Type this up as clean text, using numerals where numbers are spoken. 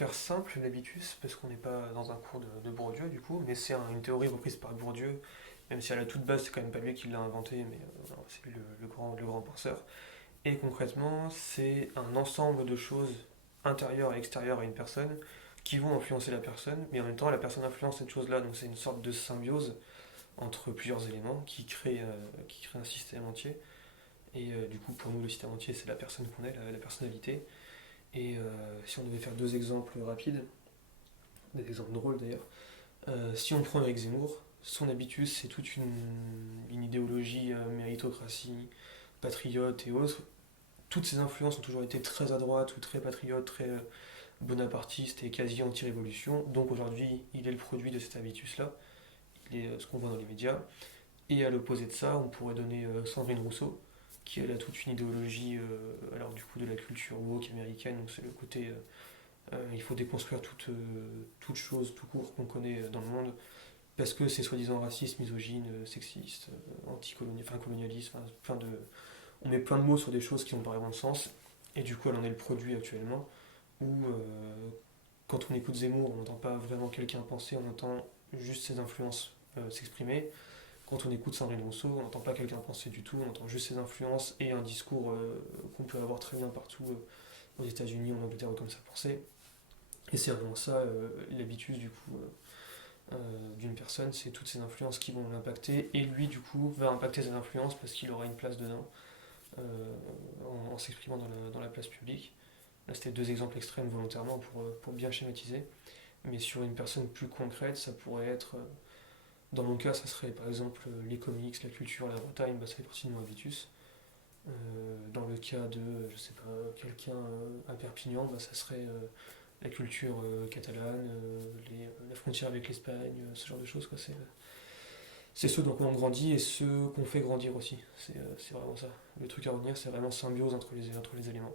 faire simple, l'habitus, parce qu'on n'est pas dans un cours de Bourdieu du coup, mais c'est une théorie reprise par Bourdieu, même si à la toute base c'est quand même pas lui qui l'a inventé, mais voilà, c'est lui le grand penseur. Et concrètement, c'est un ensemble de choses intérieures et extérieures à une personne qui vont influencer la personne, mais en même temps la personne influence cette chose-là, donc c'est une sorte de symbiose entre plusieurs éléments qui crée un système entier. Et du coup, pour nous, le système entier, c'est la personne qu'on est, la personnalité. Et si on devait faire deux exemples rapides, des exemples drôles d'ailleurs, si on prend Eric Zemmour, son habitus, c'est toute une idéologie méritocratie, patriote et autres. Toutes ses influences ont toujours été très à droite ou très patriote, très bonapartiste et quasi anti-révolution. Donc aujourd'hui, il est le produit de cet habitus-là. Il est ce qu'on voit dans les médias. Et à l'opposé de ça, on pourrait donner Sandrine Rousseau, qui elle a toute une idéologie, alors du coup de la culture woke américaine, donc c'est le côté il faut déconstruire toute chose, tout court qu'on connaît dans le monde, parce que c'est soi-disant raciste, misogyne, sexiste, anticolonial, enfin colonialiste, enfin, on met plein de mots sur des choses qui n'ont pas vraiment de sens, et du coup elle en est le produit actuellement, où quand on écoute Zemmour, on n'entend pas vraiment quelqu'un penser, on entend juste ses influences s'exprimer. Quand on écoute Sandrine Rousseau, on n'entend pas quelqu'un penser du tout, on entend juste ses influences et un discours qu'on peut avoir très bien partout aux États-Unis, en Angleterre, comme ça penser. Et c'est vraiment ça l'habitus du coup d'une personne, c'est toutes ces influences qui vont l'impacter et lui du coup va impacter ses influences parce qu'il aura une place dedans en s'exprimant dans la place publique. Là c'était deux exemples extrêmes volontairement pour bien schématiser, mais sur une personne plus concrète ça pourrait être, dans mon cas ça serait par exemple les comics, la culture, la Bretagne, bah, ça fait partie de mon habitus. Dans le cas de, je sais pas, quelqu'un à Perpignan, bah, ça serait la culture catalane, la frontière avec l'Espagne, ce genre de choses. Quoi. C'est ceux dont on grandit et ceux qu'on fait grandir aussi. C'est vraiment ça. Le truc à retenir, c'est vraiment symbiose entre les éléments.